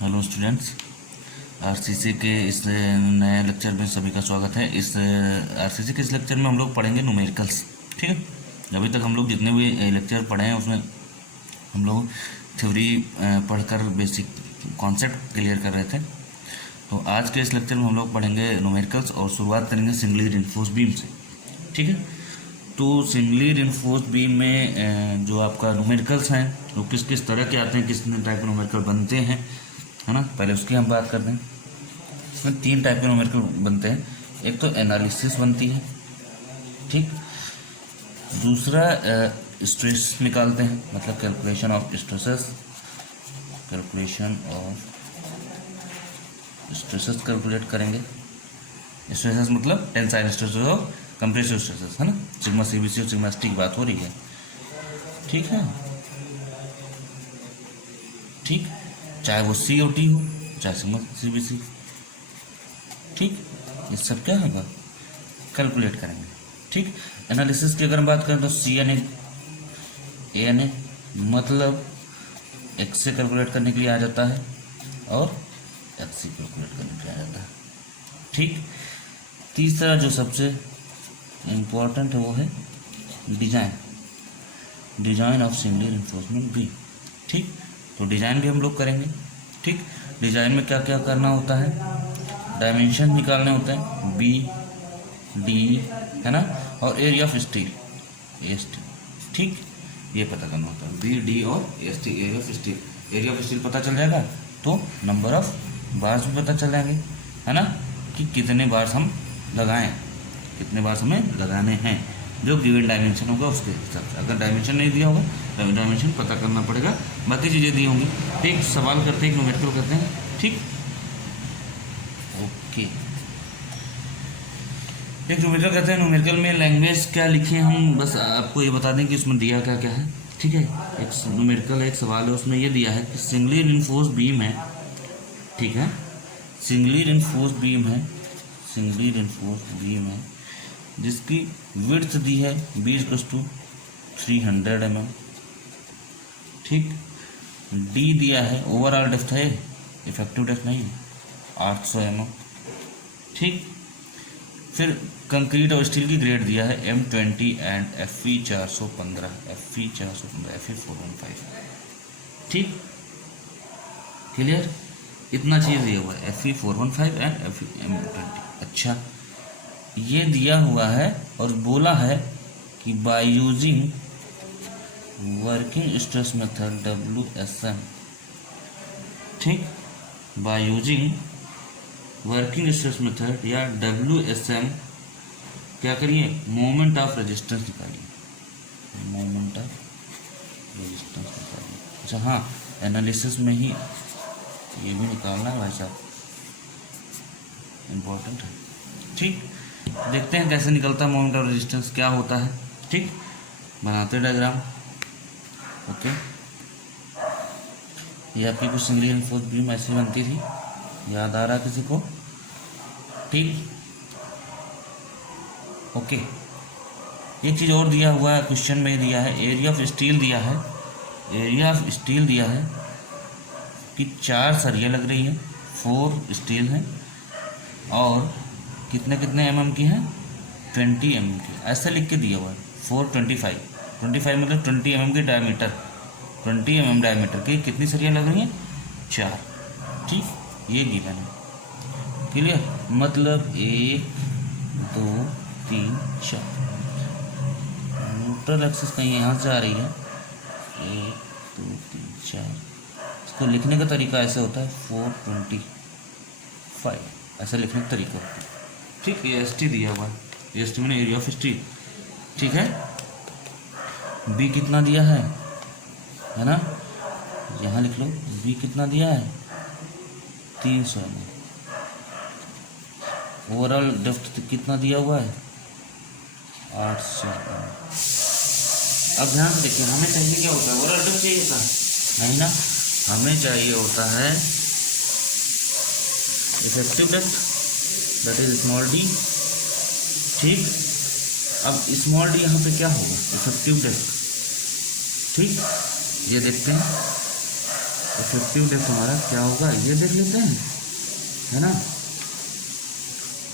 Hello students, RCC के इस नए लेक्चर में सभी का स्वागत है। इस आरसीसी के इस लेक्चर में हम लोग पढ़ेंगे न्यूमेरिकल्स। ठीक है, अभी तक हम लोग जितने भी लेक्चर पढ़े हैं उसमें हम लोग थ्योरी पढ़कर बेसिक कॉन्सेप्ट क्लियर कर रहे थे। तो आज के इस लेक्चर में हम लोग पढ़ेंगे न्यूमेरिकल्स और शुरुआत करेंगे सिंगली रिइंफोर्स्ड बीम से। ठीक है, तो सिंगली रिइंफोर्स्ड बीम में जो आपका न्यूमेरिकल्स हैं वो किस किस तरह के आते हैं, किस टाइप के न्यूमेरिकल बनते हैं, है ना। पहले उसकी हम बात करते हैं। इसमें 3 टाइप के न्यूमेरिकल बनते हैं। एक तो एनालिसिस बनती है, ठीक। दूसरा स्ट्रेस निकालते हैं, मतलब calculation of stresses, calculation of stresses calculate करेंगे। स्ट्रेसेस मतलब टेंसाइल स्ट्रेसेस और कंप्रेसिव स्ट्रेसेस, है ना। सिग्मा सीबीसी और सिग्मा एसटी की बात हो रही है, ठीक है। ठीक, चाहे वो सी ओ टी हो, चाहे सिग्मा सीबीसी, ठीक। ये सब क्या होगा, कैलकुलेट करेंगे। ठीक, एनालिसिस की अगर हम बात करें तो सी एन ए मतलब एक्स से कैलकुलेट करने के लिए आ जाता है और एक्स से कैलकुलेट करने के लिए आ जाता है। ठीक, तीसरा जो सबसे इम्पोर्टेंट है वो है design of singly reinforcement B. ठीक, तो डिजाइन भी हम लोग करेंगे। ठीक, डिजाइन में क्या क्या करना होता है, डायमेंशन निकालने होते हैं, बी डी, है ना, और area of steel, S T. ठीक, ये पता करना होता है, बी डी और S T, area of steel. Area of steel पता चल जाएगा तो नंबर ऑफ बार्स भी पता चल जाएंगे, है ना, कि कितने बार्स हम लगाएं, कितने बार्स हमें लगाने हैं, जो गिवन डायमेंशन होगा उसके हिसाब से। अगर डायमेंशन नहीं दिया होगा तो डायमेंशन पता करना पड़ेगा, बाकी चीज़ें दी होंगी। ठीक, सवाल करते हैं, न्यूमेरिकल करते हैं। ठीक, ओके। एक न्यूमेरिकल कहते हैं, न्यूमेरिकल में लैंग्वेज क्या लिखे हम बस आपको ये बता दें कि उसमें दिया क्या क्या है। ठीक है, एक न्यूमेरिकल एक सवाल है, उसमें ये दिया है कि सिंगली रिइंफोर्स्ड बीम है। ठीक है, सिंगली रिइंफोर्स्ड बीम है, सिंगली रिइंफोर्स्ड बीम है जिसकी विड्थ दी है बी इक्वल्स टू 300 mm। ठीक, डी दिया है, ओवरऑल डेप्थ है, इफेक्टिव डेप्थ नहीं है, 800 mm। ठीक, फिर कंक्रीट और स्टील की ग्रेड दिया है M20 and FE 415, FE 415, FE 415। ठीक, क्लियर, इतना चीज़ दिया हुआ है, FE 415 एंड FE M20। अच्छा, ये दिया हुआ है और बोला है कि by using working stress method WSM। ठीक, by using working stress method या WSM क्या करिए, मोमेंट ऑफ रेजिस्टेंस निकालिए, मोमेंट ऑफ रेजिस्टेंस निकालिए। अच्छा हाँ, एनालिसिस में ही ये भी निकालना है भाई साहब, इम्पोर्टेंट है। ठीक, देखते हैं कैसे निकलता है मोमेंट ऑफ रेजिस्टेंस, क्या होता है। ठीक, बनाते डायग्राम। ओके, ये आपकी कुछ सिंगली रिइंफोर्स्ड बीम ऐसी बनती थी, याद आ रहा है किसी को। ठीक, ओके। एक चीज़ और दिया हुआ है, क्वेश्चन में दिया है, एरिया ऑफ स्टील दिया है, एरिया ऑफ स्टील दिया है कि 4 सरिया लग रही है, 4 स्टील हैं और कितने कितने mm की हैं, 20 mm की, ऐसा लिख के दिया हुआ है। 425 मतलब 20 mm की डायमीटर, 20 mm डायमीटर की कितनी सरिया लग रही हैं, 4। ठीक, ये गिवन है, क्लियर, मतलब 1 2 3 4। न्यूट्रल एक्सिस कहीं यहाँ से आ रही है, 1 2 3 4। इसको लिखने का तरीका ऐसे होता है, 425, ऐसा लिखने का तरीका होता है। ठीक, ये एस टी दिया हुआ है, एस टी मैंने एरिया ऑफ स्टील। ठीक है, बी कितना दिया है ना, यहाँ लिख लो, बी कितना दिया है, 300 mm। ओवरऑल डेप्थ कितना दिया हुआ है, 800 mm। अब ध्यान से देखिए, हमें चाहिए क्या होता है, ओवरऑल डेप्थ चाहिए था नहीं ना, हमें चाहिए होता है effective depth, that is small D. ठीक, अब स्मॉल डी यहाँ पे क्या होगा, इफेक्टिव डेप्थ। ठीक, ये देखते हैं, इफेक्टिव डेप्थ हमारा क्या होगा ये देख लेते हैं, है ना।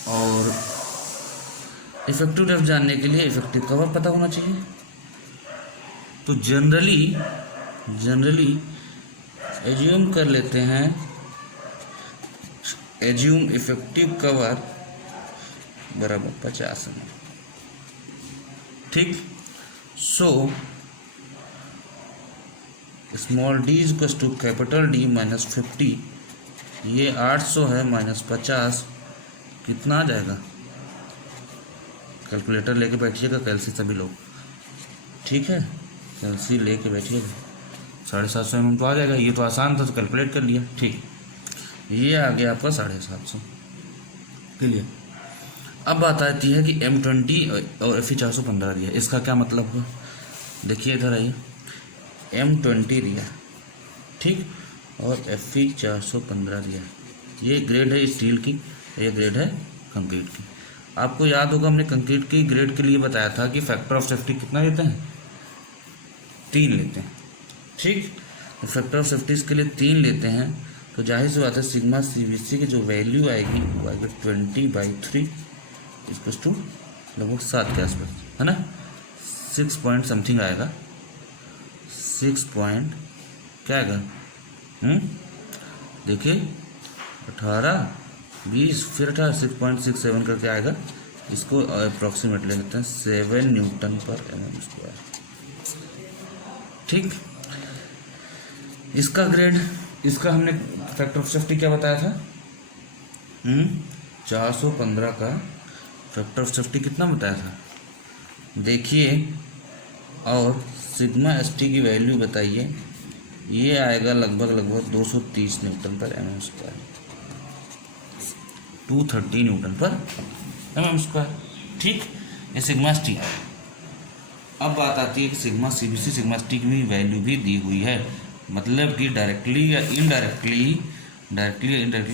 और इफेक्टिव डेप्थ जानने के लिए इफेक्टिव कवर पता होना चाहिए। तो जनरली एज्यूम कर लेते हैं, एज्यूम इफेक्टिव कवर बराबर 50 mm। ठीक। So small D is equal to capital D minus 50, ये 800 है माइनस 50 कितना आ जाएगा। कैलकुलेटर लेके बैठिएगा कैलसी सभी लोग, ठीक है, कैलसी लेके बैठिएगा। 750 mm तो आ जाएगा, ये तो आसान था तो कैलकुलेट कर लिया। ठीक, ये आ गया आपका 750 क्लियर। अब बात आती है कि M20 और Fe415 दिया, इसका क्या मतलब है। देखिए इधर आइए, M20 दिया ठीक, और Fe415 दिया। ये ग्रेड है स्टील की, ये ग्रेड है कंक्रीट की। आपको याद होगा हमने कंक्रीट की ग्रेड के लिए बताया था कि फैक्टर ऑफ सेफ्टी कितना लेते हैं, 3 लेते हैं। ठीक, तो फैक्टर ऑफ सेफ्टी इसके लिए 3 लेते हैं, तो जाहिर सी बात है सिग्मा CBC की जो वैल्यू आएगी वो आएगी 20/3 इक्वल टू लगभग 7 के आसपास, है ना, 6 पॉइंट समथिंग आएगा, 6 पॉइंट क्या आएगा, देखिए 18 20 फिर 18 6.67 करके आएगा। इसको अप्रॉक्सीमेट ले लेते हैं 7 Nm/mm²। ठीक, इसका ग्रेड, इसका हमने फैक्टर ऑफ सेफ्टी क्या बताया था, 415 का फैक्टर ऑफ सेफ्टी कितना बताया था देखिए, और सिग्मा ST की वैल्यू बताइए, ये आएगा लगभग 230 Nm/mm², 230 Nm/mm²। ठीक, ये सिग्मा ST। अब बात आती है कि सिग्मा CBC सिग्मा ST की वैल्यू भी दी हुई है, मतलब कि डायरेक्टली या इनडायरेक्टली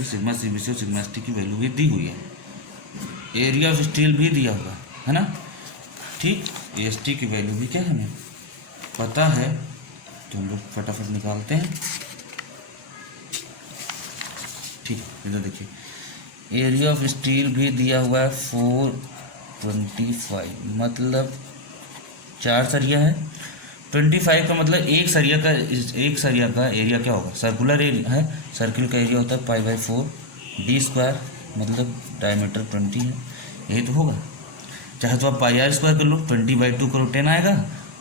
सिग्मा CBC और सिग्मा ST की वैल्यू भी दी हुई है। एरिया ऑफ स्टील भी दिया होगा, है ना। ठीक, AST की वैल्यू भी क्या है हमें पता है, तो हम लोग फटाफट निकालते हैं। ठीक, इधर देखिए एरिया ऑफ स्टील भी दिया हुआ है 425, मतलब 4 सरिया है। 25 का मतलब एक सरिया का एरिया क्या होगा, सर्कुलर एरिया है, सर्किल का एरिया होता है π/4 d², मतलब डायमीटर 20 है, यही तो होगा। चाहे तो आप πr² कर लो, 20/2 करो 10 आएगा,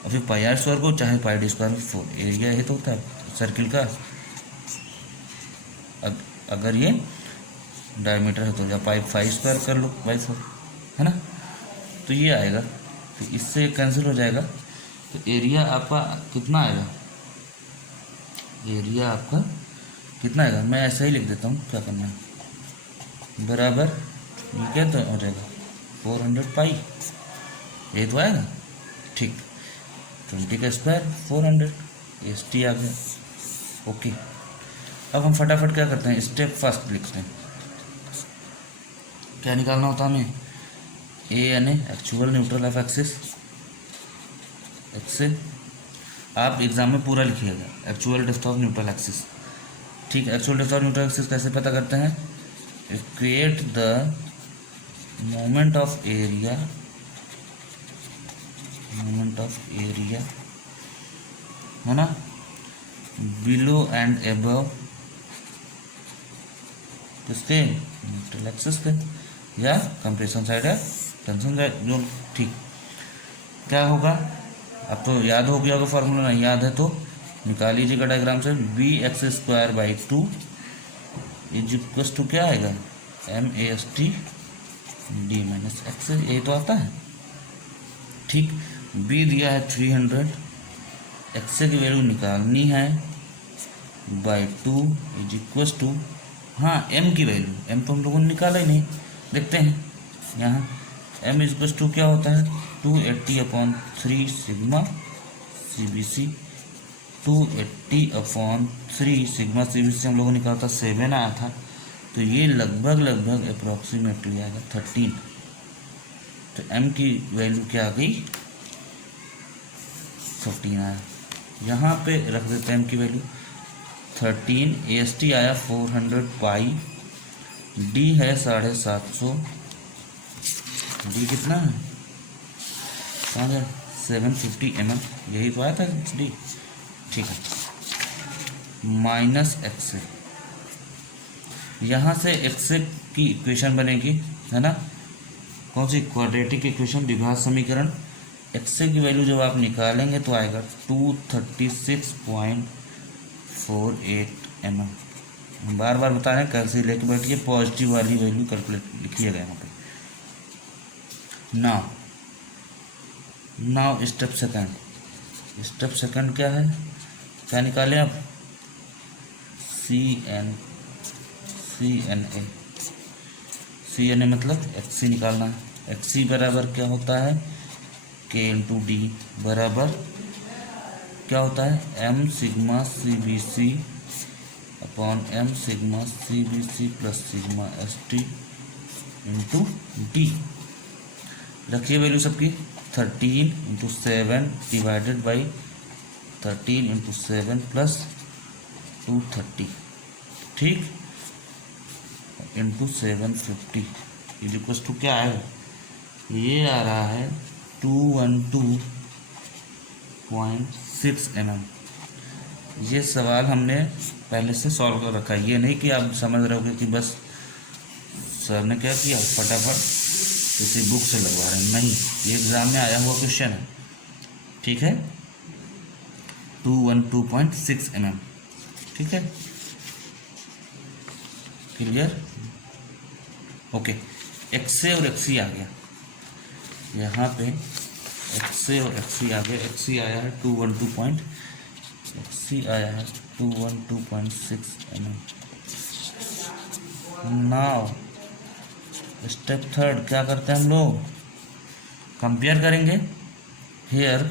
और फिर πr² को चाहे πd² 4, एरिया यही तो होता है सर्किल का। अगर ये डायमीटर है तो या π² कर लो /4, है ना, तो ये आएगा, तो इससे कैंसिल हो जाएगा, तो एरिया आपका कितना आएगा, एरिया आपका कितना आएगा, मैं ऐसा ही लिख देता हूँ, क्या करना है, बराबर ये क्या तो हो जाएगा 400 पाई, ये तो आएगा। ठीक, 20 का स्क्वायर 400 ST आ गया। ओके, अब हम फटाफट क्या करते हैं, स्टेप फर्स्ट लिखते हैं। क्या निकालना होता है हमें, ANA actual neutral of axis, एक्से आप एग्जाम में पूरा लिखिएगा, actual depth of neutral axis. ठीक, actual depth of neutral axis कैसे पता करते हैं, equate the moment of area, है ना, बिलो एंड एबव किसके, न्यूट्रल एक्सिस के, या कंप्रेशन साइड है टेंशन जोन। ठीक, क्या होगा, अब तो याद हो गया होगा फार्मूला, नहीं याद है तो निकाल लीजिएगा डायग्राम से। bx²/2 इज इक्वल टू क्या आएगा, MAST d - x, यही तो आता है। ठीक, b दिया है 300, x की वैल्यू निकालनी है /2 इज इक्वल टू, हाँ m की वैल्यू, m तो हम लोगों ने निकाला ही नहीं, देखते हैं यहाँ m इज इक्वल टू क्या होता है 280/3 सिग्मा CBC, 280/3 सिग्मा CBC हम लोगों ने निकाला था 7 आया था, तो ये लगभग अप्रॉक्सीमेटली आएगा 13। तो m की वैल्यू क्या आ गई 15 आया, यहाँ पे रख देते हैं m की वैल्यू 13, AST आया 400 पाई, D है 750, D कितना है, कहाँ गया, 750 mm, यही तो आया था D, ठीक है, माइनस एक्स, यहाँ से एक्स की इक्वेशन बनेगी, है ना, कौन सी, क्वाड्रेटिक इक्वेशन, द्विघात समीकरण। एक्स की वैल्यू जब आप निकालेंगे तो आएगा 236.48 mm। बार बार बता रहे हैं, कैसे लेके बैठिए, पॉजिटिव वाली वैल्यू कैलकुलेट लिखिएगा यहाँ पे। नाउ स्टेप सेकंड क्या है, क्या निकालें आप, सी एन ए मतलब एक्स निकालना है। एक्स बराबर क्या होता है, के इंटू डी बराबर क्या होता है, M sigma C B C upon M sigma C B C plus sigma S T into D. रखिए वैल्यू सबकी, 13 into 7 divided by 13 into 7 plus 230, ठीक, इंटू 750 इक्वल्स टू क्या आएगा, ये आ रहा है 212.6 mm। ये सवाल हमने पहले से सॉल्व कर रखा है, ये नहीं कि आप समझ रहे होगे कि बस सर ने क्या किया फटाफट किसी बुक से लगवा रहे हैं, नहीं, ये एग्ज़ाम में आया हुआ क्वेश्चन है, ठीक है, 212.6 mm, ठीक है, क्लियर, ओके। एक्स और एक्सी आ गया यहाँ पे, एक्स और एक्सी आ गया, एक्सी आया है 212.6 mm। नाउ स्टेप थर्ड क्या करते हैं हम लोग, कंपेयर करेंगे। हेयर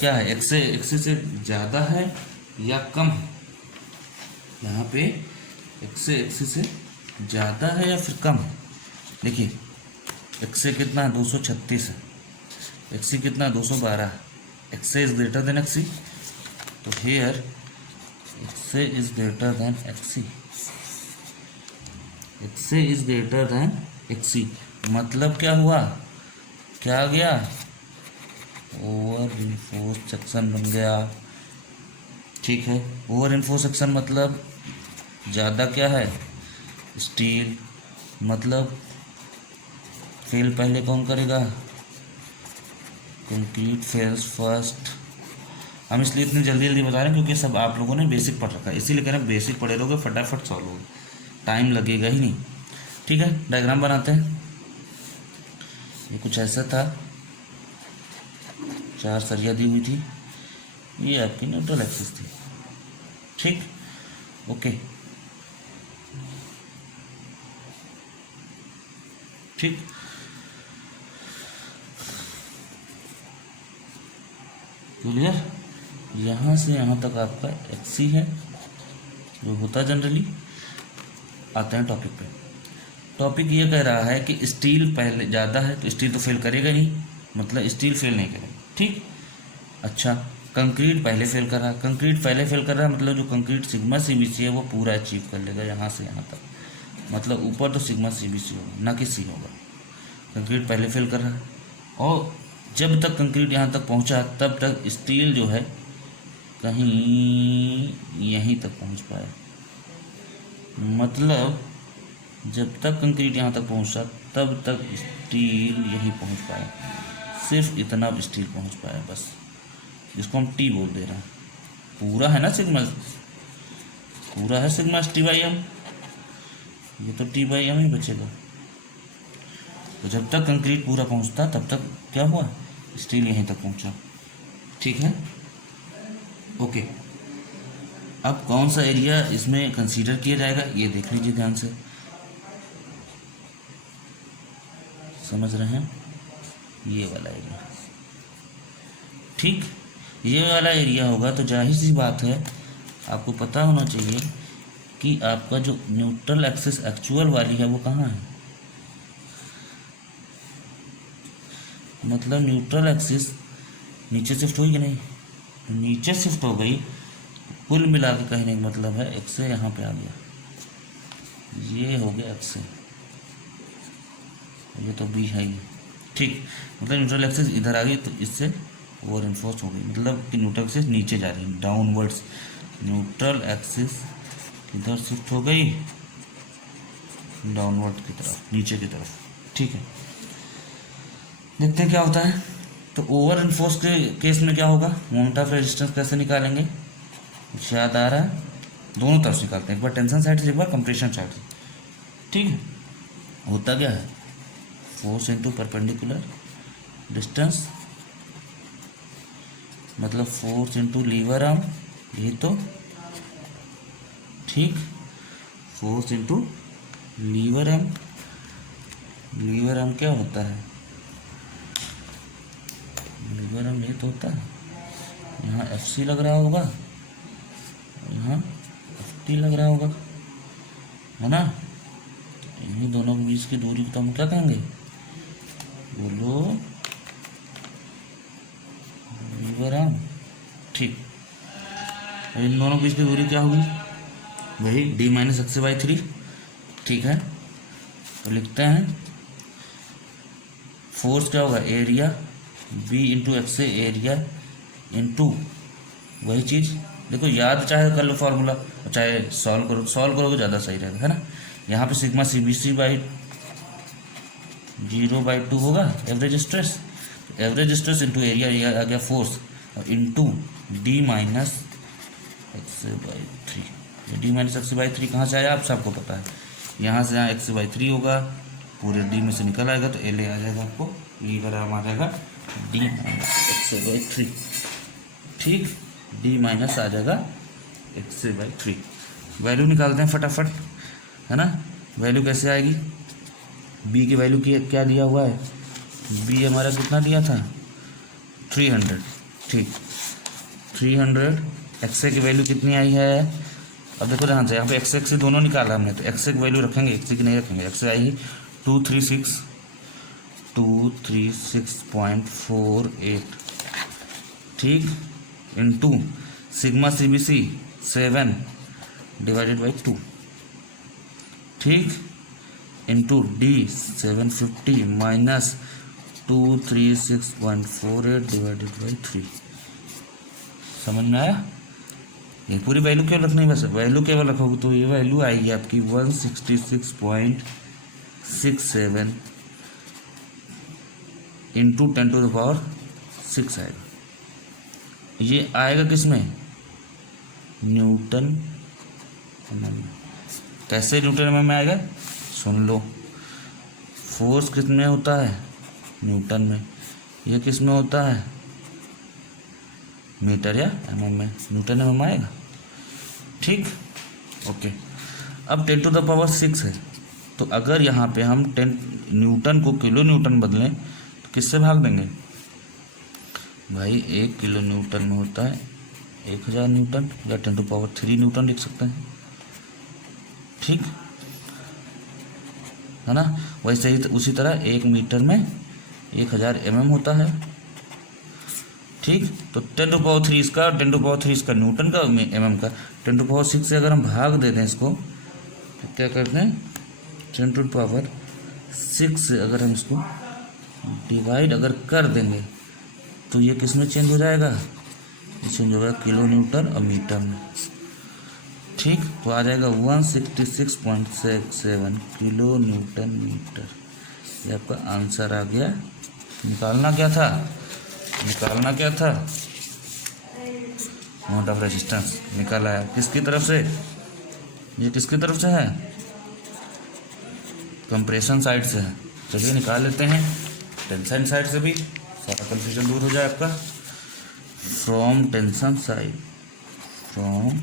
क्या है, एक्स से ज़्यादा है या कम है, यहाँ पे एक्स से ज़्यादा है या फिर कम है। देखिए एक्स से कितना है, 236 है, एक्सी कितना है, 212 है, x is greater than x c, तो here x is greater than x c, x is greater than x c, मतलब क्या हुआ, क्या आ गया, ओवर इन्फोर्स सेक्शन बन गया, ठीक है। ओवर इन्फोर्स सेक्शन मतलब ज़्यादा क्या है, स्टील, मतलब फेल पहले कौन करेगा, कंक्रीट फेल्स फर्स्ट। हम इसलिए इतनी जल्दी जल्दी बता रहे हैं क्योंकि सब आप लोगों ने बेसिक पढ़ रखा है, इसीलिए कह रहे हैं बेसिक पढ़े रहोगे फटाफट सॉल्व होगा, टाइम लगेगा ही नहीं, ठीक है। डायग्राम बनाते हैं, ये कुछ ऐसा था, 4 सरिया दी हुई थी, ये आपकी न्यूट्रल एक्सिस थी, ठीक, ओके, ठीक। क्लियर, यहाँ से यहाँ तक आपका एक्सी है जो होता जनरली। आते हैं टॉपिक पे, टॉपिक ये कह रहा है कि स्टील पहले ज़्यादा है तो स्टील तो फेल करेगा नहीं, मतलब स्टील फेल नहीं करेगा, ठीक। अच्छा, कंक्रीट पहले फेल कर रहा है, कंक्रीट पहले फेल कर रहा है मतलब जो कंक्रीट सिग्मा सीबीसी है वो पूरा अचीव कर लेगा यहाँ से यहाँ तक, मतलब ऊपर तो सिग्मा सीबीसी होगा ना कि सी होगा। कंक्रीट पहले फेल कर रहा है, और जब तक कंक्रीट यहाँ तक पहुँचा तब तक स्टील जो है कहीं यहीं तक पहुँच पाया, मतलब जब तक कंक्रीट यहाँ तक पहुँचा तब तक स्टील यहीं पहुँच पाया, सिर्फ इतना स्टील पहुँच पाया बस, इसको हम टी बोल दे रहे हैं। पूरा है ना सिग्मा, पूरा है सिग्मा टी बाई एम, ये तो टी बाई एम ही बचेगा। तो जब तक कंक्रीट पूरा पहुँचता तब तक क्या हुआ, स्टील यहीं तक पहुँचा, ठीक है, ओके। अब कौन सा एरिया इसमें कंसीडर किया जाएगा ये देख लीजिए ध्यान से, समझ रहे हैं, ये वाला एरिया, ठीक, ये वाला एरिया होगा तो जाहिर सी बात है आपको पता होना चाहिए कि आपका जो न्यूट्रल एक्सिस एक्चुअल वाली है वो कहाँ है, मतलब न्यूट्रल एक्सिस नीचे शिफ्ट हुई कि नहीं, नीचे शिफ्ट हो गई कुल मिला के कहने का मतलब है एक्स से यहाँ पे आ गया, ये हो गया एक्स से, ये तो बी है ही, ठीक। मतलब न्यूट्रल एक्सिस इधर आ गई तो इससे ओवर इन्फोर्स हो गई, मतलब कि न्यूट्रल एक्सिस नीचे जा रही है, डाउनवर्ड्स। न्यूट्रल एक्सिस इधर शिफ्ट हो गई डाउनवर्ड की तरफ, नीचे की तरफ, ठीक है। देखते हैं क्या होता है। तो ओवर इन्फोर्स के केस में क्या होगा, मोमेंट ऑफ रेजिस्टेंस कैसे निकालेंगे, कुछ याद आ रहा है? दोनों तरफ से निकालते हैं, एक बार टेंशन साइड से, एक बार कंप्रेशन साइड से, ठीक है। होता क्या है, फोर्स इनटू परपेंडिकुलर डिस्टेंस, मतलब फोर्स इनटू लीवर आर्म, ये तो ठीक, force into lever arm. Lever arm क्या होता है, लीवर आर्म ये तो होता है, यहाँ एफ सी लग रहा होगा, यहाँ एफ टी लग रहा होगा, है ना। इन्हीं दोनों के बीच की दूरी को तो हम क्या कहेंगे, बोलो, लीवर आर्म, ठीक। इन दोनों के बीच की दूरी क्या होगी, वही डी माइनस एक्स बाई 3, ठीक है। तो लिखते हैं फोर्स क्या होगा, एरिया बी इंटू एक्स से एरिया इंटू वही चीज़, देखो याद चाहे कर लो फार्मूला, चाहे सॉल्व करो, सॉल्व करोगे ज़्यादा सही रहेगा, है ना। यहाँ पे sigma C B c by 0/2 होगा average stress, average stress into area, area आ गया फोर्स, और into D minus x by 3। D minus x by 3 कहाँ से आया, आप सबको पता है, यहाँ से यहाँ एक्स बाई 3 होगा, पूरे डी में से निकल आएगा तो एल ए आ जाएगा, आपको लीवर आर्म आ जाएगा डी माइनस एक्स बाई 3, ठीक। डी माइनस आ जाएगा एक्स बाई 3। वैल्यू निकालते हैं फटाफट, है ना। वैल्यू कैसे आएगी, बी की वैल्यू क्या दिया हुआ है, बी हमारा कितना दिया था 300, ठीक। 300, एक्स की वैल्यू कितनी आई है, अब देखो ध्यान से, यहाँ पे एक्स से दोनों निकाला हमने, तो एक्स की वैल्यू रखेंगे, एक्स की नहीं रखेंगे, एक्स आई है 236.48, ठीक, into sigma C B C 7 divided by 2, ठीक, into D 750 minus 236.48 divided by 3। समझ में आया, ये पूरी वैल्यू क्यों रखनी है, बस वैल्यू केवल रखोगे तो ये वैल्यू आएगी आपकी 166.67 इंटू 10⁶ आएगा। ये आएगा किस में, न्यूटन एम एम में। कैसे न्यूटन एम एम में आएगा, सुन लो, फोर्स किस में होता है, न्यूटन में, ये किस में होता है, मीटर या एम एम में, न्यूटन एम एम आएगा, ठीक, ओके। अब 10⁶ है, तो अगर यहाँ पे हम 10 न्यूटन को किलो न्यूटन बदलें तो किससे भाग देंगे भाई, 1 किलो न्यूटन में होता है 1000 न्यूटन, या 10⁻³ न्यूटन लिख सकते हैं, ठीक है ना। वैसे ही उसी तरह 1 मीटर में 1000 mm होता है, ठीक। तो 10⁻³ इसका और 10⁻³ इसका, न्यूटन का mm का, 10⁻6 से अगर हम भाग दे दें इसको तो क्या करते हैं, 10⁻6 से अगर हम इसको डिवाइड अगर कर देंगे तो ये किस में चेंज हो जाएगा, ये चेंज होगा किलो न्यूटन और मीटर में, ठीक। तो आ जाएगा 166.67 किलो न्यूटन मीटर, ये आपका आंसर आ गया। निकालना क्या था, निकालना क्या था, मोमेंट ऑफ रेजिस्टेंस निकाला है, किसकी तरफ से, ये किसकी तरफ से है, कंप्रेशन साइड से है। चलिए निकाल लेते हैं, टेंशन साइड से भी सारा कंफ्यूजन दूर हो जाए आपका। From tension side, from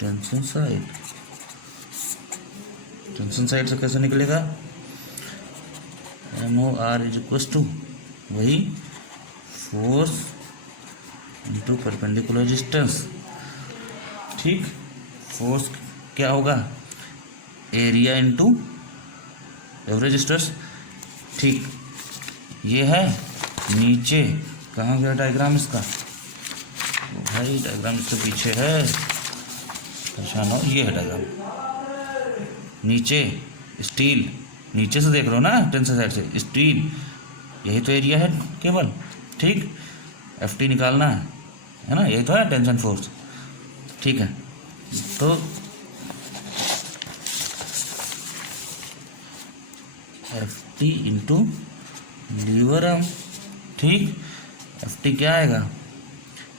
tension side, tension side से कैसे निकलेगा, MOR इज इक्वल टू वही फोर्स इंटू परपेंडिकुलर डिस्टेंस, ठीक। फोर्स क्या होगा, एरिया इंटू एवरेज स्ट्रेस, ठीक। ये है नीचे, कहाँ गया डायग्राम इसका, भाई डायग्राम इसके पीछे है, परेशान हो। ये है डायग्राम, नीचे स्टील, नीचे से देख रहे हो ना, टेंशन साइड से स्टील, यही तो एरिया है केवल, ठीक। एफ टी निकालना है ना, यही तो है टेंशन फोर्स, ठीक है। तो F T into lever arm, ठीक। एफ टी क्या आएगा,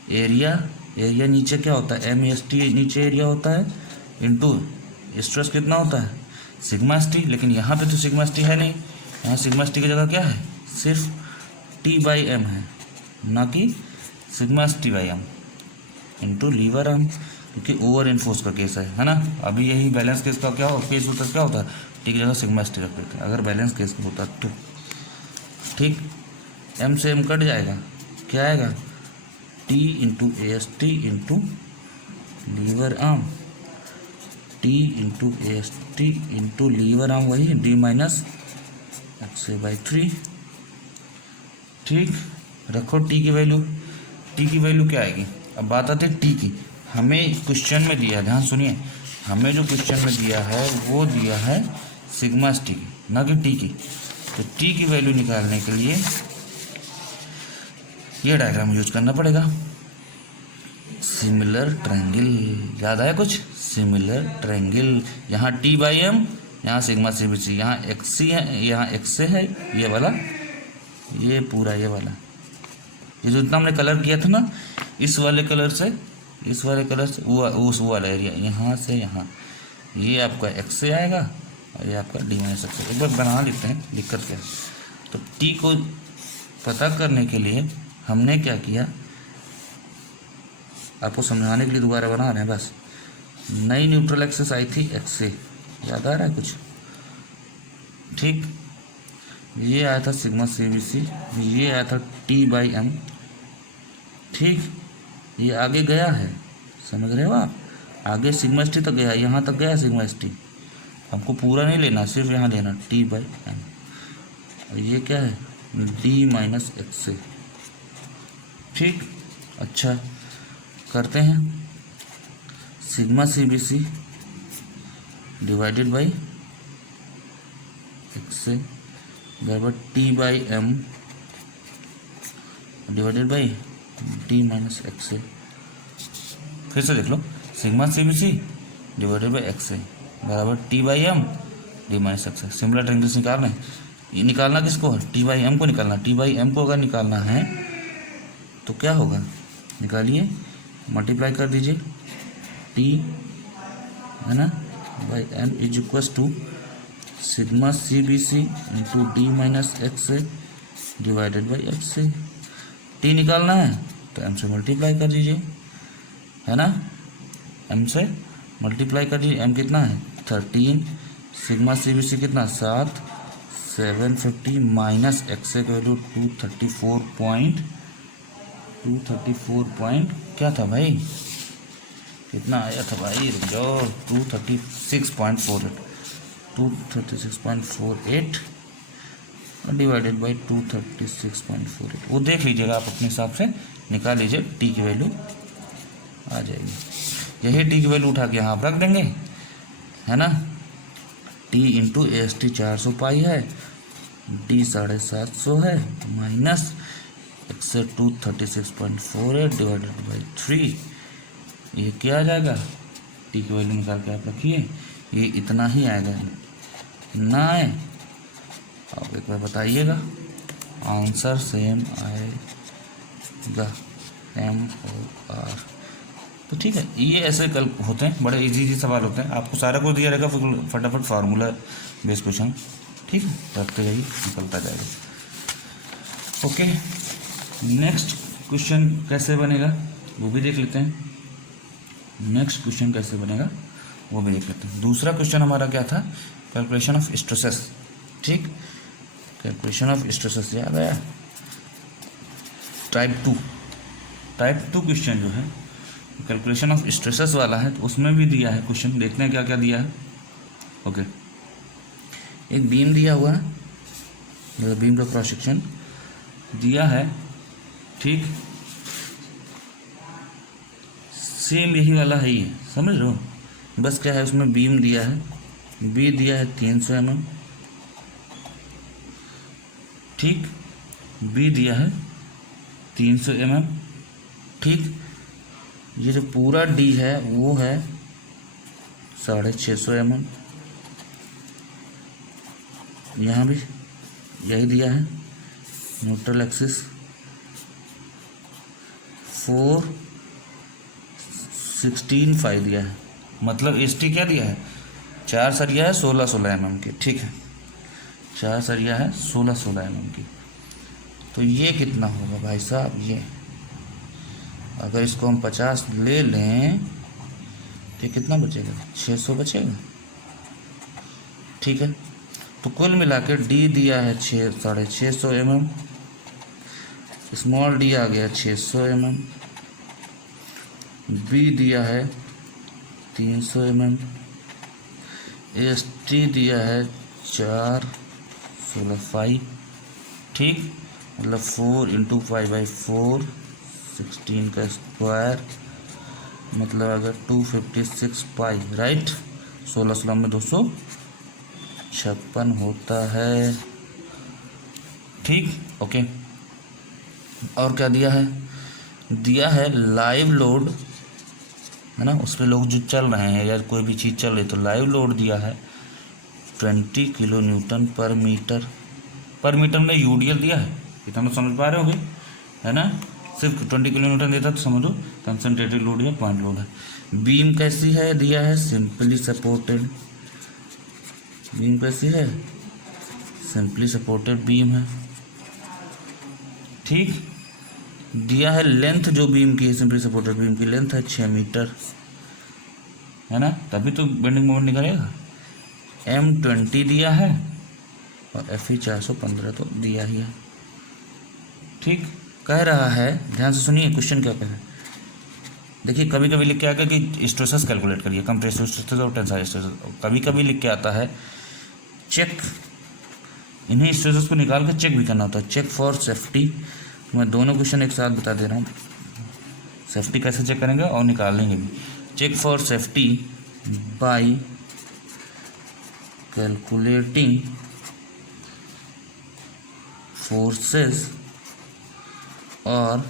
एरिया, एरिया नीचे क्या होता है, एम एस टी नीचे एरिया होता है, इंटू स्ट्रेस कितना होता है, सिग्मा एस टी। लेकिन यहाँ पे तो सिग्मा एस टी है नहीं, यहाँ सिग्मा एस टी की जगह क्या है, सिर्फ टी बाई एम है, ना कि sigma S T by M into lever arm, क्योंकि ओवर इन्फोर्स का केस है ना। अभी यही बैलेंस केस का क्या केस होता है, क्या होता है, टी की जगह सिग्मा एस टी रख देते हैं अगर बैलेंस केस होता तो, ठीक। एम से एम कट जाएगा, क्या आएगा, t into a s T into lever arm, t into a s T into lever arm, वही d minus x a by 3, ठीक। रखो टी की वैल्यू, टी की वैल्यू क्या आएगी। अब बात आती है टी की, हमें क्वेश्चन में दिया है, ध्यान सुनिए, हमें जो क्वेश्चन में दिया है वो दिया है सिग्मा टी की, ना कि टी की। तो टी की वैल्यू निकालने के लिए ये डायग्राम यूज करना पड़ेगा। सिमिलर ट्रायंगल, याद आया कुछ, सिमिलर ट्रायंगल, यहाँ टी बाई एम, यहाँ सिग्मा सी बी सी, यहाँ एक्स सी है, यहाँ एक्स से है, ये वाला, ये पूरा ये वाला, ये जो इतना हमने कलर किया था ना, इस वाले कलर से, इस वाले कलर से वो उस वाला एरिया, यहाँ से यहाँ, ये आपका एक्स से आएगा और ये आपका डी माइनस एक्स से। एक बार बना लेते हैं, दिक्कत क्या है। तो टी को पता करने के लिए हमने क्या किया, आपको समझाने के लिए दोबारा बना रहे हैं बस। नई न्यूट्रल एक्सिस आई थी एक्स से, याद आ रहा है कुछ, ठीक। ये आया था सिग्मा सी बी सी, ये आया था टी बाई एम, ठीक। ये आगे गया है, समझ रहे हो आप, आगे सिग्मा एस टी तक गया, यहाँ तक गया सिग्मा एस टी, हमको पूरा नहीं लेना, सिर्फ यहाँ लेना टी बाई एम। और ये क्या है, डी माइनस एक्स से, ठीक। अच्छा करते हैं, sigma C B c divided by x से बराबर t by m divided by d minus x से। फिर से देख लो, sigma C B c divided by x से बराबर t by m d minus x से। सिमिलर ट्रायंगल्स निकालना है, ये निकालना किसको है, टी बाई एम को निकालना। टी बाई एम को अगर निकालना है तो क्या होगा, निकालिए, मल्टीप्लाई कर दीजिए, टी है ना by M is equal to sigma C B C into D minus x से डिवाइडेड बाई एक्स से। टी निकालना है तो एम से मल्टीप्लाई कर दीजिए, है ना, एम से मल्टीप्लाई कर दीजिए। एम कितना है 13, सिग्मा सी बी सी कितना 7, 750 माइनस एक्स से वैल्यू 234 पॉइंट क्या था भाई, कितना आया था भाई, रुक जाओ, 236.48 डिवाइडेड बाई 236.48, वो देख लीजिएगा आप अपने हिसाब से, निकाल लीजिए, टी की वैल्यू आ जाएगी। यही टी की वैल्यू उठा के यहाँ आप रख देंगे, है ना। T into a s T 400 पाई है, डी 750 है, माइनस एक्स 236.48 डिवाइडेड बाई 3, ये क्या आ जाएगा, टी की वैल्यू निकाल के आप रखिए, ये इतना ही आएगा, ना आए आप एक बार बताइएगा, आंसर सेम आएगा, एम ओ आर। तो ठीक है, ये ऐसे कल होते हैं, बड़े इजी सवाल होते हैं, आपको सारा कुछ दिया रहेगा, फिर फटाफट फार्मूला बेस क्वेश्चन, ठीक है, रखते जाइए, निकलता जाएगा। ओके, नेक्स्ट क्वेश्चन कैसे बनेगा वो भी देख लेते हैं। नेक्स्ट क्वेश्चन कैसे बनेगा वो भी देख लेते हैं। दूसरा क्वेश्चन हमारा क्या था, कैलकुलेशन ऑफ स्ट्रेसेस, ठीक, कैलकुलेशन ऑफ स्ट्रेसेस याद आया, टाइप 2 क्वेश्चन जो है कैलकुलेशन ऑफ स्ट्रेसेस वाला है, तो उसमें भी दिया है क्वेश्चन, देखते हैं क्या क्या दिया है। ओके, एक बीम दिया हुआ है, मतलब बीम का क्रॉस सेक्शन दिया है, ठीक, सेम यही वाला है ही है, समझ रहे हो। बस क्या है उसमें बीम दिया है, बी दिया है 300 mm, ठीक, बी दिया है 300 mm, ठीक। ये जो पूरा डी है वो है 650 mm, यहाँ भी यही दिया है। न्यूट्रल एक्सिस 416.5 दिया है, मतलब एस टी क्या दिया है, 4 सरिया है 16-16 mm की, ठीक है, 4 सरिया है 16-16 mm की। तो ये कितना होगा भाई साहब, ये अगर इसको हम 50 ले लें तो कितना बचेगा, 600 बचेगा, ठीक है। तो कुल मिला के डी दिया है 650 mm, स्मॉल डी आ गया 600 mm, बी दिया है 300 mm, एस टी दिया है 4/16, ठीक, मतलब 4 × 5/4 16 का स्क्वायर, मतलब अगर 256 पाई, राइट, 16 में 256 होता है, ठीक, ओके। और क्या दिया है, दिया है लाइव लोड, है ना, उस पर लोग जो चल रहे हैं या कोई भी चीज़ चल रही, तो लाइव लोड दिया है 20 kN/m, पर मीटर में यूडीएल दिया है, इतना तो समझ पा रहे होगे, है ना। सिर्फ 20 kN देता तो समझो कंसनट्रेटेड लोड या पॉइंट लोड है। बीम कैसी है, दिया है सिंपली सपोर्टेड, बीम कैसी है, सिंपली सपोर्टेड बीम है, ठीक। दिया है लेंथ, जो बीम की है सिंपली सपोर्टेड बीम की लेंथ है 6 मीटर, है ना, तभी तो बेंडिंग मोमेंट निकलेगा। M20 दिया है और FE 415 तो दिया ही है, ठीक। कह रहा है, ध्यान से सुनिए क्वेश्चन क्या कह रहा है, देखिए कभी कभी लिख के आएगा कि स्ट्रेसेस कैलकुलेट करिए, कंप्रेसिव स्ट्रेसेस और टेंसाइल स्ट्रेसेस, कभी कभी लिख के आता है चेक, इन्हीं स्ट्रेसेस को निकाल कर चेक भी करना होता है, चेक फॉर सेफ्टी। मैं दोनों क्वेश्चन एक साथ बता दे रहा हूँ, सेफ्टी कैसे चेक करेंगे और निकाल लेंगे भी। Check for safety by calculating forces और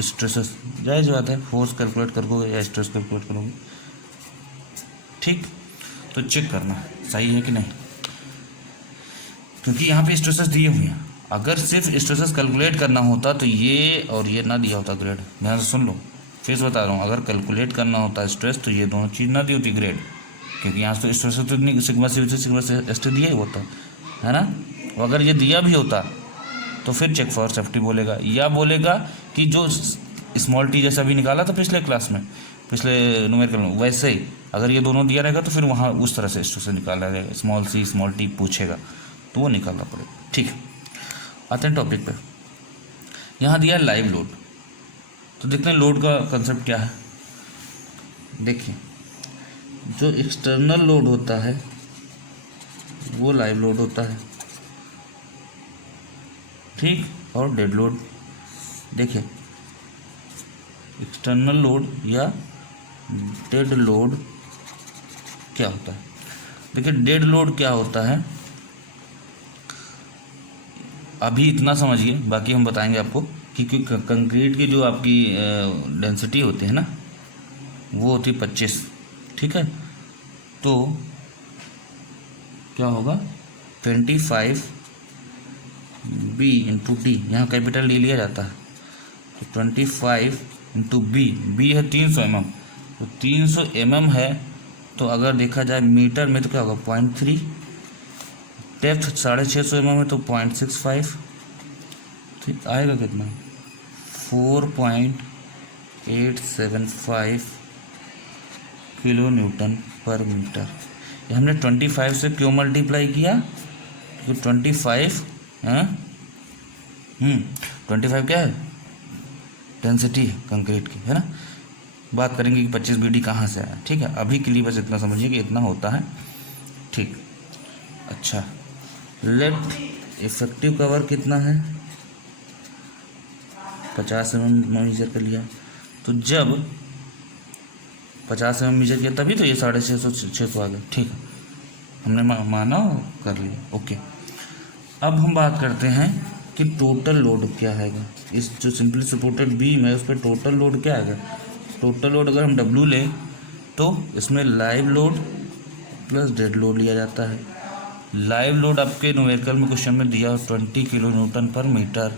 स्ट्रेसेस, जायज़ बात है, फोर्स कैलकुलेट करोगे या स्ट्रेस कैलकुलेट करोगे, ठीक। तो चेक करना सही है कि नहीं, क्योंकि यहाँ पे स्ट्रेसेस दिए हुए हैं, अगर सिर्फ स्ट्रेसेस कैलकुलेट करना होता तो ये और ये ना दिया होता ग्रेड, ध्यान से सुन लो, फिर से बता रहा हूँ, अगर कैलकुलेट करना होता स्ट्रेस तो ये दोनों चीज़ ना दी होती ग्रेड, क्योंकि यहाँ तो स्ट्रेसेस तो इतनी सिग्मा सी सिग्मा से एस टी दिया ही होता, है ना। और अगर ये दिया भी होता तो फिर चेक फॉर सेफ्टी बोलेगा, या बोलेगा कि जो स्मॉल टी जैसा भी निकाला था पिछले क्लास में, पिछले न्यूमेरिकल में, वैसे ही अगर ये दोनों दिया रहेगा तो फिर वहाँ उस तरह से स्ट्रेस निकाला जाएगा, स्मॉल सी स्मॉल टी पूछेगा तो वो निकालना पड़ेगा, ठीक है। आते हैं टॉपिक पे, यहाँ दिया है लाइव लोड, तो देखते हैं लोड का कंसेप्ट क्या है। देखिए जो एक्सटर्नल लोड होता है वो लाइव लोड होता है, ठीक, और डेड लोड। देखिए एक्सटर्नल लोड या डेड लोड क्या होता है, देखिए डेड लोड क्या होता है, अभी इतना समझिए, बाकी हम बताएंगे आपको कि कंक्रीट की जो आपकी डेंसिटी होती है ना वो होती 25, ठीक है, तो क्या होगा 25 B × D, यहाँ कैपिटल D लिया जाता है, तो 25 × B है 300 mm, तो 300 mm है, तो अगर देखा जाए मीटर में तो क्या होगा 0.3, डेप्थ 650 mm है तो 0.65, ठीक, आएगा कितना 4.875 kN/m। ये हमने 25 से क्यों मल्टीप्लाई किया, क्योंकि 25 25 क्या है, डेंसिटी है कंक्रीट की, है ना। बात करेंगे कि 25 BD कहाँ से आया, ठीक है, अभी के लिए बस इतना समझिए कि इतना होता है, ठीक। अच्छा, लेट इफेक्टिव कवर कितना है, 50 mm मेजर कर लिया, तो जब 50 mm मेजर किया तभी तो ये 650 आ गया। ठीक है, हमने माना कर लिया। ओके, अब हम बात करते हैं कि टोटल लोड क्या है। इस जो सिंपली सपोर्टेड बीम है उस पर टोटल लोड क्या है। टोटल लोड अगर हम W लें तो इसमें live load plus dead load लिया जाता है। लाइव लोड आपके न्यूमेरिकल में क्वेश्चन में दिया 20 किलो न्यूटन पर मीटर,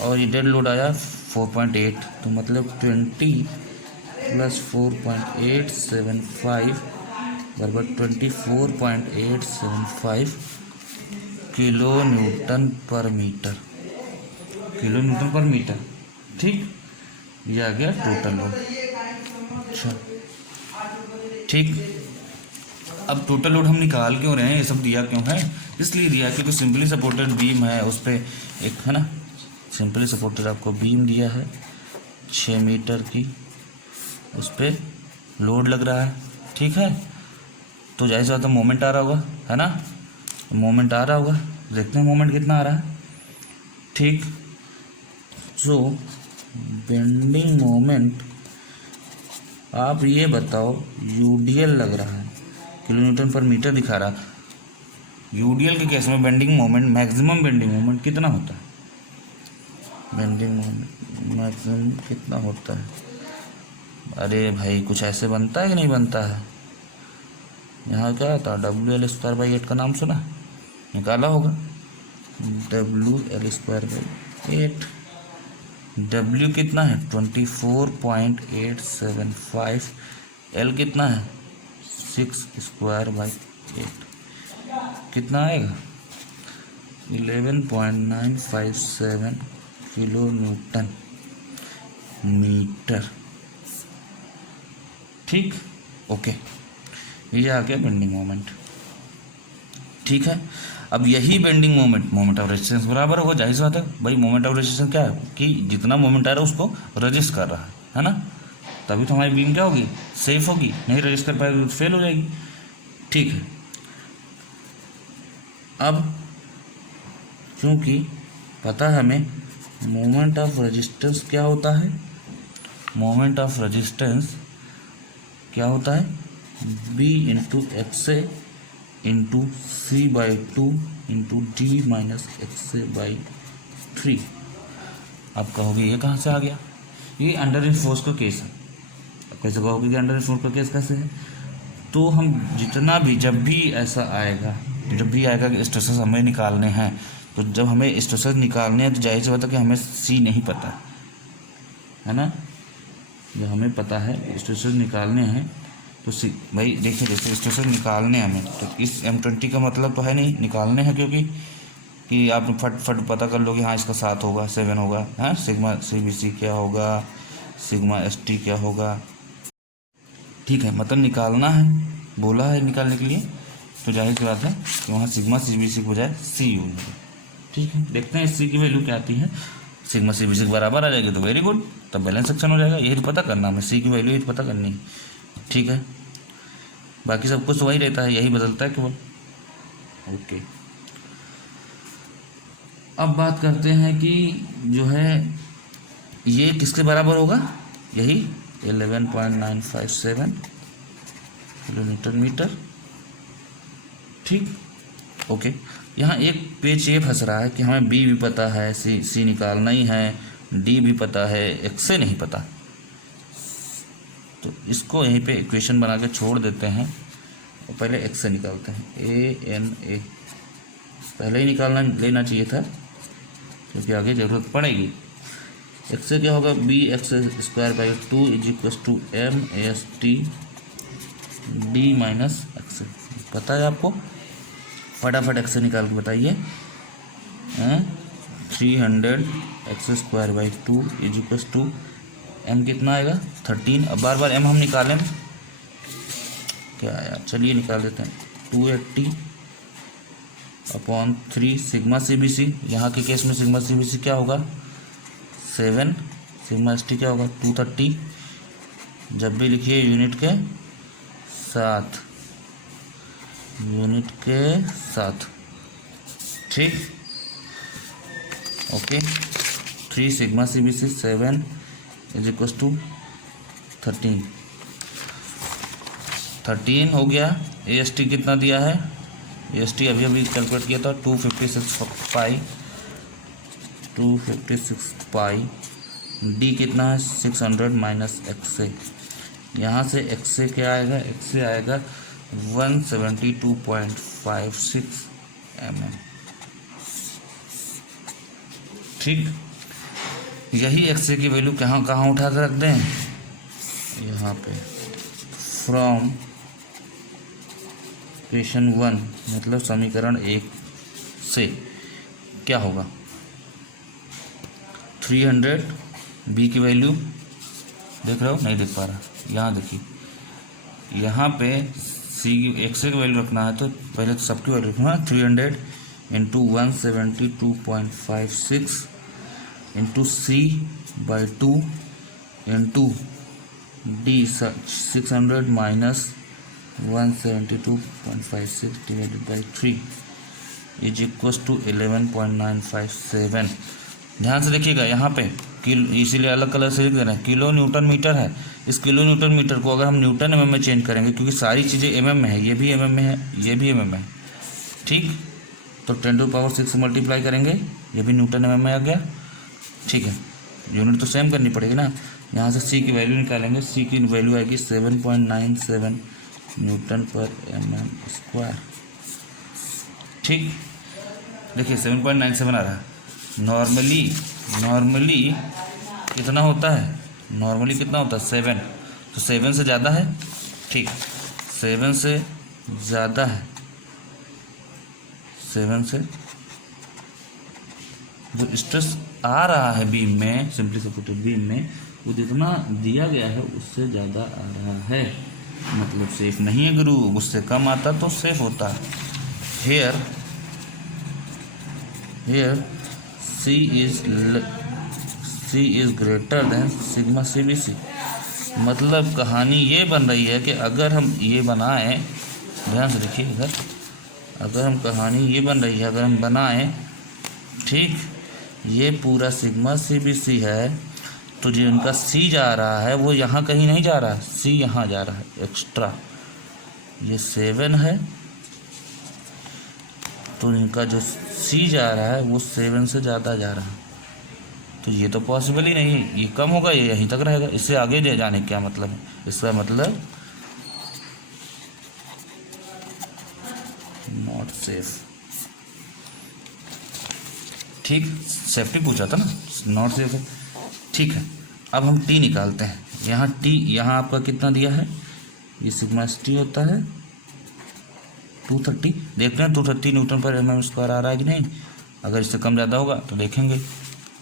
और ये डेड लोड आया 4.8, तो मतलब 20 प्लस 4.875 बराबर 24.875 किलो न्यूटन पर मीटर। किलो न्यूटन पर मीटर, ठीक, ये आ गया टोटल लोड। अच्छा, ठीक। अब टोटल लोड हम निकाल क्यों रहे हैं, ये सब दिया क्यों है, इसलिए दिया क्योंकि सिंपली सपोर्टेड बीम है, उस पर एक है ना सिंपली सपोर्टेड आपको बीम दिया है 6 मीटर की, उस पर लोड लग रहा है। ठीक है, तो जाहिर सी बात है मोमेंट आ रहा होगा, है ना, मोमेंट आ रहा होगा। देखते हैं मोमेंट कितना आ रहा है। ठीक, सो बेंडिंग मोमेंट आप ये बताओ, यूडीएल लग रहा है, किलो न्यूटन पर मीटर दिखा रहा। यूडीएल के केस में bending moment, maximum bending moment कितना होता है, बेंडिंग मोमेंट मैक्सिमम कितना होता है। अरे भाई कुछ ऐसे बनता है कि नहीं बनता है, यहाँ क्या था WL²/8 का नाम सुना, निकाला होगा। WL²/8, W कितना है 24.875, L कितना है 6²/8, कितना आएगा 11.957 किलो न्यूटन मीटर। ठीक, ओके, ये आ गया बेंडिंग मोमेंट। ठीक है, अब यही बेंडिंग मोमेंट ऑफ रेजिस्टेंस बराबर होगा। जाहिर सी बात है भाई, मोमेंट ऑफ रेजिस्टेंस क्या है कि जितना मोमेंट आ रहा है उसको रजिस्ट कर रहा है ना, तभी तो हमारी बीम क्या होगी, सेफ होगी। नहीं रजिस्ट कर पाएगी तो फेल हो जाएगी। ठीक है, अब क्योंकि पता है हमें मोमेंट ऑफ रेजिस्टेंस क्या होता है, मोमेंट ऑफ रेजिस्टेंस क्या होता है, B into XA into C/2 into D minus XA/3। आप कहोगे ये कहाँ से आ गया, ये अंडर इन्फोर्स का केस है। आप कैसे कहोगे कि अंडर इन्फोर्स का केस कैसे है, तो हम जितना भी जब भी ऐसा आएगा, जब भी आएगा कि स्ट्रेसेस हमें निकालने हैं, तो जब हमें स्ट्रेसेस निकालने हैं तो जाहिर सी बात है कि हमें C नहीं पता है ना, जो हमें पता है स्ट्रेसेस निकालने हैं तो सी भाई देखिए, जैसे स्ट्रेसेस निकालने हैं हमें, तो इस M20 का मतलब तो है नहीं निकालने हैं, क्योंकि कि आप फट पता कर लो कि हाँ इसका 7 होगा 7 होगा, हाँ सिग्मा CBC क्या होगा, सिग्मा ST क्या होगा। ठीक है, मतलब निकालना है, बोला है निकालने के लिए, तो जाहिर सी बात है कि वहाँ सिग्मा CBC के बजाय C यूज होगा। ठीक है, देखते हैं इस C की वैल्यू क्या आती है। सिग्मा CBC के बराबर आ जाएगी तो वेरी गुड, तब बैलेंस सेक्शन हो जाएगा। यही पता करना हमें, C की वैल्यू यही पता करनी है। ठीक है, बाकी सब कुछ वही रहता है, यही बदलता है केवल। ओके, अब बात करते हैं कि जो है ये किसके बराबर होगा, यही 11.957 किलो न्यूटन मीटर। ठीक, ओके, यहाँ एक पेच ये फंस रहा है कि हमें B भी पता है, C निकालना ही है, D भी पता है, XA नहीं पता। तो इसको यहीं पे इक्वेशन बना के छोड़ देते हैं और पहले XA निकालते हैं। ANA पहले ही निकालना लेना चाहिए था क्योंकि आगे ज़रूरत पड़ेगी। XA क्या होगा, BX²/2 = MAST D minus XA। पता है आपको, फटाफट XA निकाल के बताइए। 300 X²/2 = M कितना आएगा 13। अब बार बार M हम निकालें क्या यार, चलिए निकाल देते हैं। 280/3 सिग्मा CBC, यहाँ के केस में सिग्मा CBC क्या होगा 7, सिग्मा ST क्या होगा 230। जब भी लिखिए यूनिट के साथ, यूनिट के साथ। ठीक, ओके, 3 सिग्मा CBC 7 = 13। 13 हो गया। AST कितना दिया है, AST अभी अभी कैलकुलेट किया था 256 पाई। D कितना है 600 माइनस XA, यहाँ से XA क्या आएगा, XA आएगा 172.56 mm। ठीक, यही XA की वैल्यू कहाँ कहाँ उठा कर रख दें, यहाँ पे फ्रॉम इक्वेशन 1 मतलब समीकरण 1 से क्या होगा 300। B की वैल्यू देख रहे हो, नहीं देख पा रहा, यहाँ देखिए, यहाँ पे XA की वैल्यू रखना है तो पहले तो सबकी वैल्यू रखना है। 300 into 172.56 into C/2 into D 600 minus 172.56 divided by 3 is equal to 11.957। ध्यान से देखिएगा यहाँ पे इसीलिए अलग कलर से लिख दे रहे हैं, किलो न्यूटन मीटर है। इस किलो न्यूटन मीटर को अगर हम न्यूटन mm में चेंज करेंगे, क्योंकि सारी चीज़ें mm में है, ये भी mm में है, ये भी mm में है, ठीक, तो 10⁶ मल्टीप्लाई करेंगे, ये भी न्यूटन mm में आ गया। ठीक है, यूनिट तो सेम करनी पड़ेगी ना। यहाँ से C की वैल्यू निकालेंगे, C की वैल्यू आएगी 7.97 न्यूटन पर mm²। ठीक, देखिए 7.97 आ रहा है। नॉर्मली कितना होता है, नॉर्मली कितना होता है 7, तो 7 से ज़्यादा है। ठीक, 7 से ज़्यादा है, 7 से जो स्ट्रेस आ रहा है बीम में, सिंपली सपोर्टेड बीम में, वो जितना दिया गया है उससे ज़्यादा आ रहा है, मतलब सेफ नहीं है गुरु, उससे कम आता तो सेफ होता। Here C is greater than sigma CBC। मतलब कहानी ये बन रही है कि अगर हम ये बनाएं, ध्यान से देखिए इधर, अगर हम कहानी ये बन रही है, अगर हम बनाएं, ठीक, ये पूरा सिग्मा CBC है, तो जो इनका C जा रहा है वो यहाँ कहीं नहीं जा रहा है, C यहाँ जा रहा है एक्स्ट्रा। ये 7 है, तो इनका जो C जा रहा है वो 7 से ज़्यादा जा रहा है, तो ये तो पॉसिबल ही नहीं है, ये कम होगा, ये यहीं तक रहेगा। इससे आगे ले जाने क्या मतलब है, इसका मतलब नॉट सेफ। ठीक, सेफ्टी पूछा था ना, नॉट सेफ है। ठीक है, अब हम T निकालते हैं। यहाँ T, यहाँ आपका कितना दिया है, ये सिग्मा ST होता है 230। देख रहे हैं 230 न्यूटन पर mm² आ रहा है कि नहीं। अगर इससे कम ज़्यादा होगा तो देखेंगे,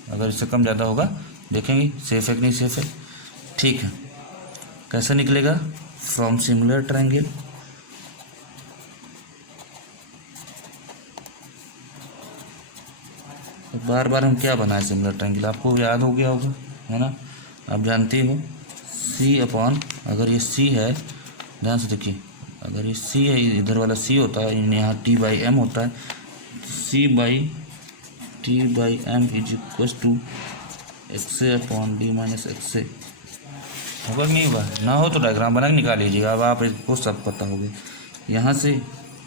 अगर इससे कम ज़्यादा होगा देखेंगे सेफ है कि नहीं सेफ है। ठीक है, कैसे निकलेगा, फ्रॉम सिमिलर ट्रायंगल, बार बार हम क्या बनाए सिमिलर ट्रायंगल, आपको याद हो गया होगा, है ना, आप जानते हो C/, अगर ये C है, ध्यान से देखिए, अगर ये C है, इधर वाला C होता है, यहाँ T/m होता है, C/T/m is equal to XA/D minus XA। होगा नहीं होगा, ना हो तो डायग्राम बना के निकाल लीजिएगा, अब आप इसको सब पता होगा। यहाँ से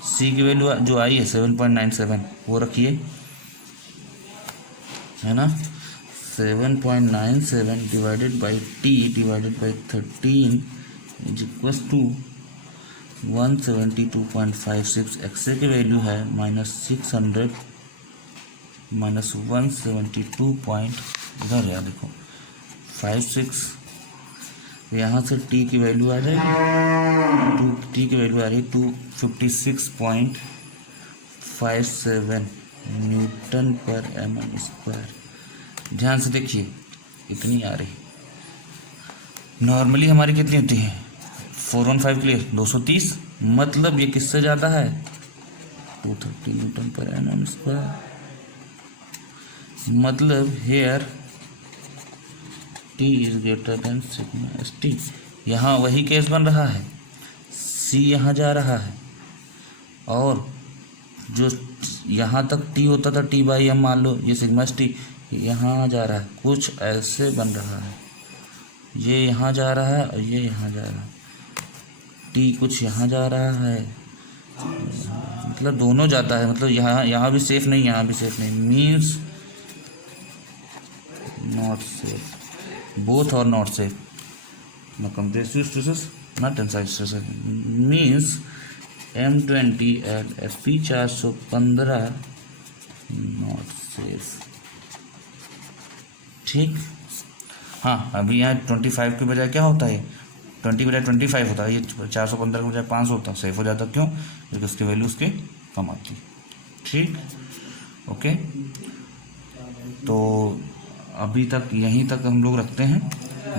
C की वैल्यू जो आई है 7.97 वो रखिए, है ना, 7.97 divided by T divided by 13 is equal to 172.56। XA की वैल्यू है -600 माइनस 172 इधर है देखो 56। यहाँ से T की वैल्यू आ जाएगी, T की वैल्यू आ रही 256.57 न्यूटन पर mm²। ध्यान से देखिए इतनी आ रही, नॉर्मली हमारी कितनी होती है 415 के लिए 230, मतलब ये किससे ज़्यादा है 230 न्यूटन पर mm²। मतलब here T is greater than sigma ST। यहाँ वही केस बन रहा है, C यहाँ जा रहा है, और जो यहाँ तक T होता था T/m, मान लो ये सिग्मा ST यहाँ जा रहा है, कुछ ऐसे बन रहा है, ये यहाँ जा रहा है और ये यहाँ जा रहा है। टी कुछ यहाँ जा रहा है, मतलब दोनों जाता है, मतलब यहाँ भी सेफ नहीं, यहाँ भी सेफ नहीं, means not safe, both are not safe. Now compressive stresses, not tensile stresses, means M20 at SP 415 not safe. ठीक। हाँ, अभी यहाँ 25 के बजाय क्या होता है, 20 के बजाय 25 होता है, ये 415 के बजाय 500 होता है, सेफ हो जाता। क्यों? क्योंकि उसकी वैल्यू उसके कम आती। ठीक, ओके। तो अभी तक यहीं तक हम लोग रखते हैं,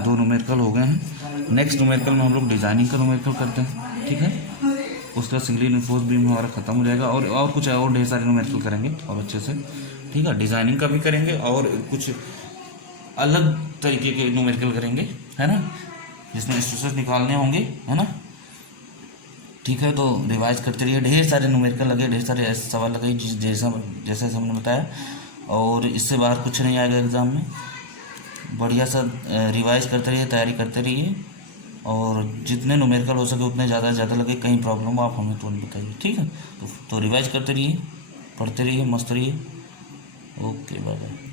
2 न्यूमेरिकल हो गए हैं। नेक्स्ट न्यूमेरिकल में हम लोग डिज़ाइनिंग का न्यूमेरिकल करते हैं, ठीक है। उसका सिंगली इन्फोर्स बीम हमारा ख़त्म हो जाएगा, और कुछ और ढेर सारे न्यूमेरिकल करेंगे और अच्छे से, ठीक है। डिज़ाइनिंग का भी करेंगे और कुछ अलग तरीके के न्यूमेरिकल करेंगे, है ना, जिसमें स्ट्रेसेस निकालने होंगे, है ना। ठीक है, तो रिवाइज करते रहिए, ढेर सारे न्यूमेरिकल लगे, ढेर सारे ऐसे सवाल लगे जैसा जैसे हमने बताया, और इससे बाहर कुछ नहीं आएगा एग्ज़ाम में। बढ़िया सा रिवाइज करते रहिए, तैयारी करते रहिए, और जितने न्यूमेरिकल हो सके उतने ज़्यादा से ज़्यादा लगे। कहीं प्रॉब्लम हो आप हमें तुरंत बताइए, ठीक है। तो रिवाइज करते रहिए, पढ़ते रहिए, मस्त रहिए। Okay, bye bye.